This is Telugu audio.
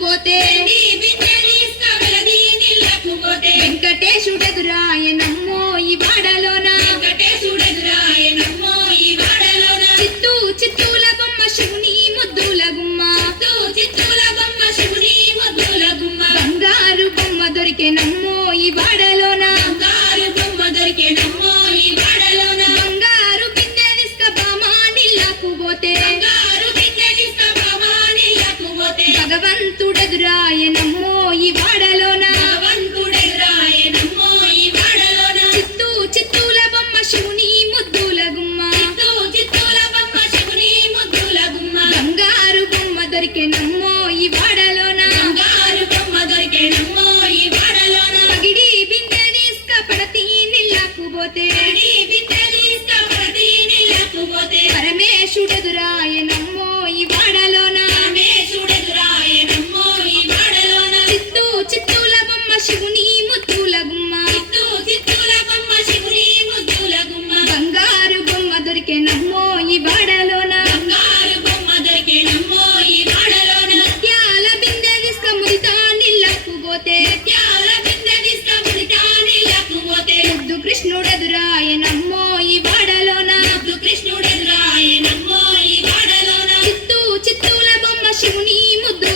పోతే వెంకటేశుడెదురాయనమ్మో ఈ వాడలోన చిత్తూ చిత్తూల బొమ్మ శివుని ముద్దుల గుమ్మ బంగారు బొమ్మ దొరికెనమ్మో ఈ వాడలోన బంగారు బిందె తీసుకబామా నీళ్ళకు పోతే భగవంతుడెదురాయనమ్మో ఈ వాడలోన చిత్తూ చిత్తూల బొమ్మ శివుని ముద్దుల గుమ్మ బంగారు బొమ్మ దొరికెనమ్మో ఈ వాడలోన పగిడి బిందె తీసుకపడతీ నీళ్ళకు పోతే పరమేశుడెదురాయనమ్మో ఈ వాడలోన చిత్తూ చిత్తూల బొమ్మ శివుని ముద్దుల గుమ్మ బంగారు బొమ్మ దొరికెనమ్మో ఈ వాడలోన ముత్యాల బిందె తీసుక మురితా నీళ్ళకు పోతే ముద్దు కృష్ణుడెదురాయనమ్మో